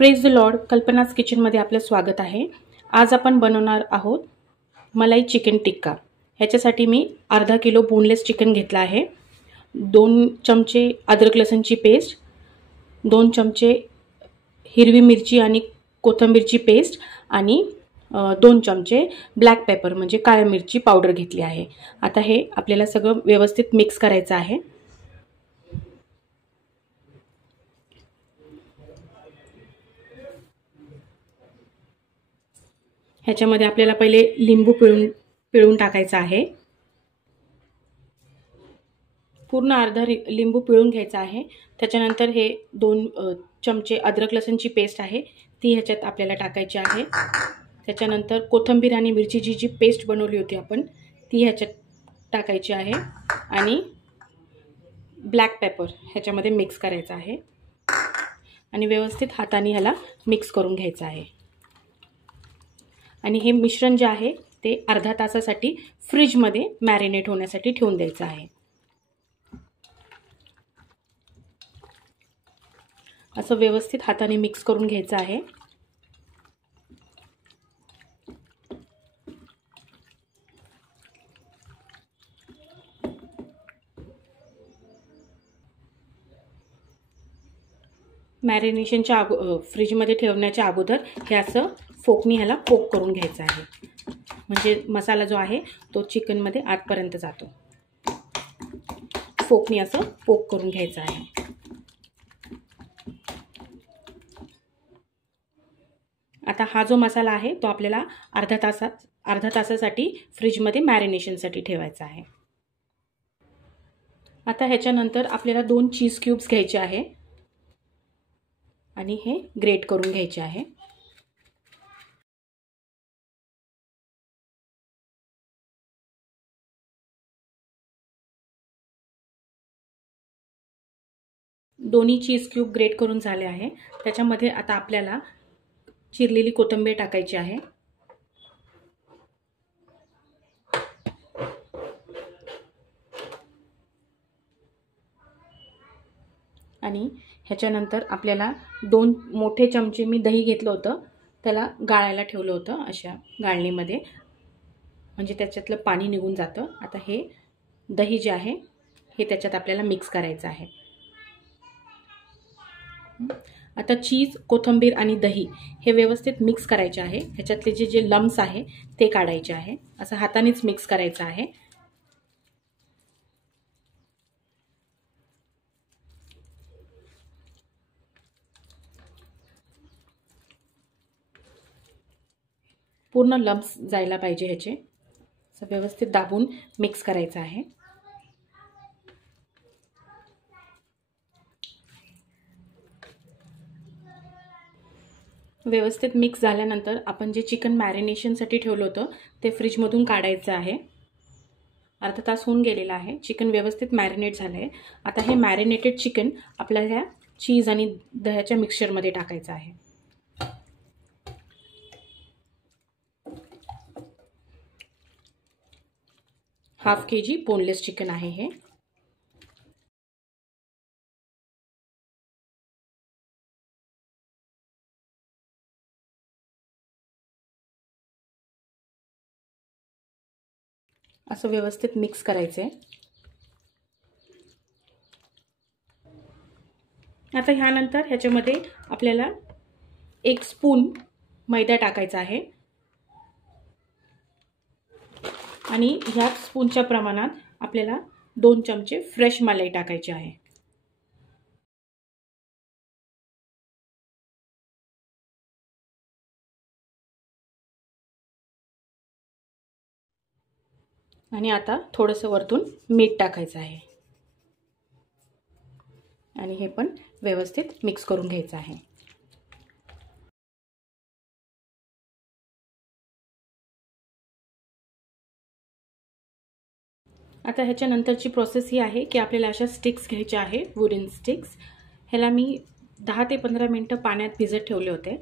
Praise the Lord. कल्पनाज किचनमध्ये आपलं स्वागत आहे. आज आपण बनवणार आहोत मलाई चिकन टिक्का. ह्याच्यासाठी मी अर्धा किलो बोनलेस चिकन घेतला आहे. 2 चमचे अद्रक लसूणची पेस्ट, 2 चमचे हिरवी मिरची आणि कोथिंबीरची पेस्ट आणि 2 चमचे ब्लॅक पेपर म्हणजे काळी मिरची पावडर घेतली आहे. आता हे आपल्याला सगळं व्यवस्थित मिक्स करायचं आहे. ह्याच्यामध्ये आपल्याला पहिले लिंबू पिळून टाकायचा आहे. पूर्ण अर्धा लिंबू पिळून घ्यायचा आहे. त्याच्यानंतर हे 2 चमचे अद्रक लसूणची पेस्ट आहे ती ह्याच्यात आपल्याला टाकायची आहे. त्याच्यानंतर कोथिंबीर आणि मिरचीची जी पेस्ट बनवली होती आपण ती ह्याच्यात टाकायची आहे आणि ब्लॅक पेपर ह्याच्यामध्ये मिक्स करायचा आहे आणि व्यवस्थित हाताने ह्याला मिक्स करून घ्यायचं आहे. आणि हे मिश्रण जे आहे ते अर्धा तासासाठी फ्रीजमध्ये मॅरिनेट होण्यासाठी ठेवून द्यायचं आहे. असं व्यवस्थित हाताने मिक्स करून घ्यायचं आहे. मॅरिनेशनच्या फ्रीजमध्ये ठेवण्याच्या अगोदर हे असं फोकनी ह्याला पोक करून घ्यायचं आहे. म्हणजे मसाला जो आहे तो चिकनमध्ये आतपर्यंत जातो. फोकनी असं पोक करून घ्यायचं आहे. आता हा जो मसाला आहे तो आपल्याला अर्धा तासासाठी फ्रीजमध्ये मॅरिनेशनसाठी ठेवायचा आहे. आता ह्याच्यानंतर आपल्याला 2 चीज क्यूब्स घ्यायचे आहे आणि हे ग्रेट करून घ्यायचे आहे. दोन्ही चीज क्यूब ग्रेट करून झाले आहे. त्याच्यामध्ये आता आपल्याला चिरलेली कोथिंबीर टाकायची आहे. आणि ह्याच्यानंतर आपल्याला 2 मोठे चमचे मी दही घेतलं होतं, त्याला गाळायला ठेवलं होतं अशा गाळणीमध्ये, म्हणजे त्याच्यातलं पाणी निघून जातं. आता हे दही जे आहे हे त्याच्यात आपल्याला मिक्स करायचं आहे. आता चीज, कोथिंबीर आणि दही हे व्यवस्थित मिक्स करायचे आहे. ह्याच्यातले जे लम्स आहे ते काढायचे आहे. असं हातानेच मिक्स करायचं आहे. पूर्ण लम्स जायला पाहिजे ह्याचे. असं व्यवस्थित दाबून मिक्स करायचं आहे. व्यवस्थित मिक्स झाल्यानंतर आपण जे चिकन मॅरिनेशनसाठी ठेवलं होतं ते फ्रीजमधून काढायचं आहे. अर्धा तास होऊन गेलेला आहे. चिकन व्यवस्थित मॅरिनेट झालं आहे. आता हे मॅरिनेटेड चिकन आपल्याला ह्या चीज आणि दह्याच्या मिक्सचरमध्ये टाकायचं आहे. ½ kg बोनलेस चिकन आहे हे. असं व्यवस्थित मिक्स करायचं आहे. आता ह्यानंतर ह्याच्यामध्ये आपल्याला 1 स्पून मैदा टाकायचा आहे आणि ह्या स्पूनच्या प्रमाणात आपल्याला 2 चमचे फ्रेश मलाई टाकायची आहे. आणि आता थोडंसं वरतून मीठ टाकायचं आहे आणि हे पण व्यवस्थित मिक्स करून घ्यायचं आहे. आता ह्याच्यानंतरची प्रोसेस ही आहे की आपल्याला अशा स्टिक्स घ्यायच्या आहे, वुडन स्टिक्स. ह्याला मी 10 ते 15 मिनिटं पाण्यात भिजत ठेवले होते.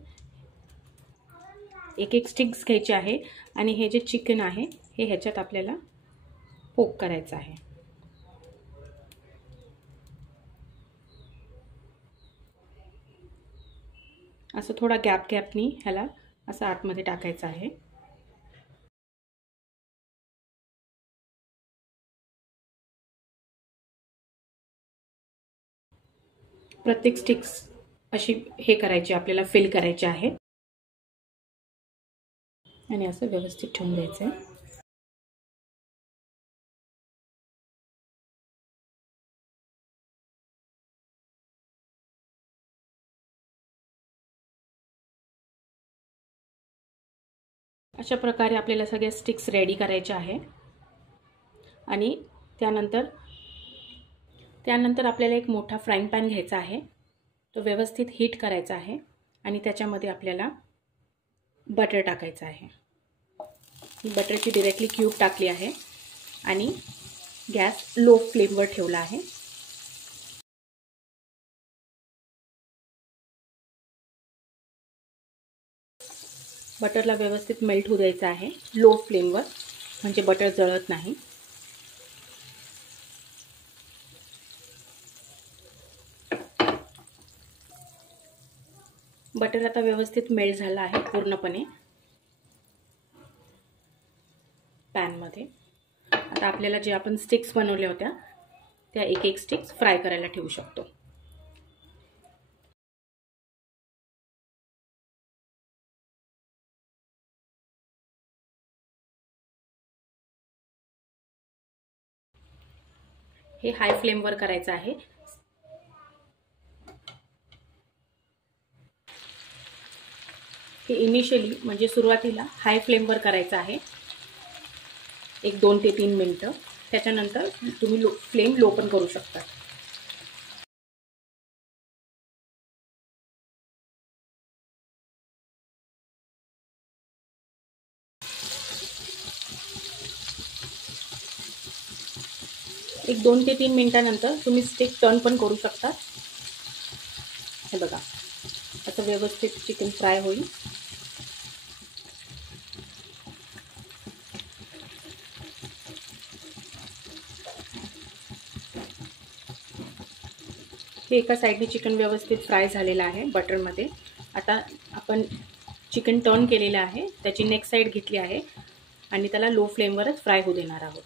एक स्टिक्स घ्यायचे आहे आणि हे जे चिकन आहे हे ह्याच्यात आपल्याला पोक करायचं आहे. असं थोडा गॅपनी ह्याला असं आतमध्ये टाकायचं आहे. प्रत्येक स्टिक्स अशी हे करायची, आपल्याला फिल करायची आहे आणि असं व्यवस्थित ठेवून द्यायचं आहे. अशा प्रकारे आपल्याला सगळ्या स्टिक्स रेडी करायच्या आहे. आणि त्यानंतर आपल्याला एक मोठा फ्राईंग पॅन घ्यायचा आहे. तो व्यवस्थित हीट करायचा आहे आणि त्याच्यामध्ये आपल्याला बटर टाकायचं आहे. ही बटरची डायरेक्टली क्यूब टाकली आहे आणि गॅस लो फ्लेमवर ठेवला आहे. बटरला व्यवस्थित मेल्ट होऊ द्यायचं आहे लो फ्लेमवर, म्हणजे बटर जळत नाही. बटर आता व्यवस्थित मेल्ट झाला आहे पूर्णपणे पॅनमध्ये. आता आपल्याला जे आपण स्टिक्स बनवल्या होत्या त्या एक एक स्टिक्स फ्राय करायला ठेवू शकतो. हे हाय फ्लेमवर करायचं आहे. हे इनिशियली म्हणजे सुरुवातीला हाय फ्लेमवर करायचं आहे, एक 2 ते 3 मिनिटं. त्याच्यानंतर तुम्ही फ्लेम लो पण करू शकता. एक 2 ते 3 मिनिटानंतर तुम्ही स्टिक टर्न पण करू शकता. हे बघा, असं व्यवस्थित चिकन फ्राय होईल. हे एका साईडने चिकन व्यवस्थित फ्राय झालेलं आहे बटरमध्ये. आता आपण चिकन टर्न केलेलं आहे, त्याची नेक्स्ट साईड घेतली आहे आणि त्याला लो फ्लेमवरच फ्राय होऊ देणार आहोत.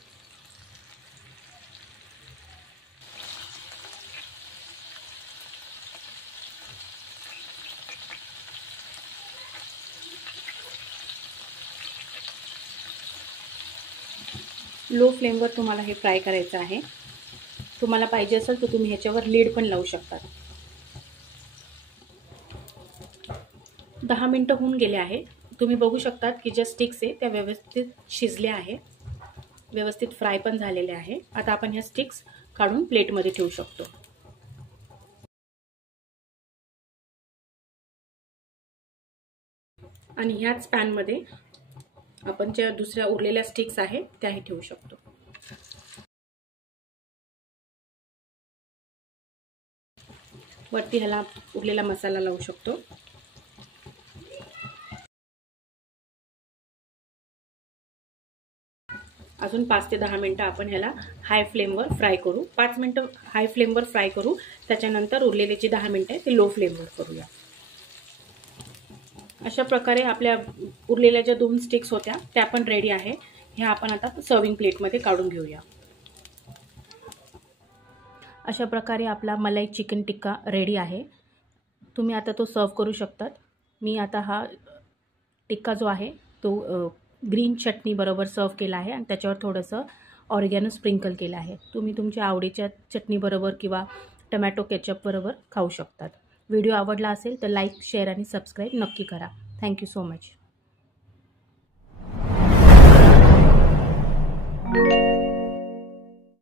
लो फ्लेमवर तुम्हाला हे फ्राय करायचं आहे. तुम्हाला पाहिजे असेल तर तुम्ही ह्याच्यावर लीड पण लावू शकता. 10 मिनिटं होऊन गेले आहे. तुम्ही बघू शकतात की ज्या स्टिक्स आहे त्या व्यवस्थित शिजल्या आहे, व्यवस्थित फ्राय पण झालेले आहे. आता आपण ह्या स्टिक्स काढून प्लेटमध्ये ठेवू शकतो. आणि ह्याच पॅनमध्ये आपण ज्या दुसऱ्या उरलेल्या स्टिक्स आहेत त्याही ठेवू शकतो. वरती ह्याला उरलेला मसाला लावू शकतो. अजून 5 ते 10 मिनिटं आपण ह्याला हाय फ्लेमवर फ्राय करू. 5 मिनिटं हाय फ्लेमवर फ्राय करू. त्याच्यानंतर उरलेले जे 10 मिनिटं आहे ते लो फ्लेमवर करूया. अशा प्रकारे आपल्या उरलेल्या ज्या 2 स्टिक्स होत्या त्या पण रेडी आहे. ह्या आपण आता सर्विंग प्लेटमध्ये काढून घेऊया. अशा प्रकारे आपला मलाई चिकन टिक्का रेडी आहे. तुम्ही आता तो सर्व करू शकतात. मी आता हा टिक्का जो आहे तो ग्रीन चटणी बरोबर सर्व केला आहे आणि त्याच्यावर थोडंसं ऑरिगॅनो स्प्रिंकल केलं आहे. तुम्ही तुमच्या आवडीच्या चटणीबरोबर किंवा टमॅटो केचप बरोबर खाऊ शकतात. व्हिडिओ आवडला असेल तर लाईक, शेअर आणि सबस्क्राईब नक्की करा. Thank you so much.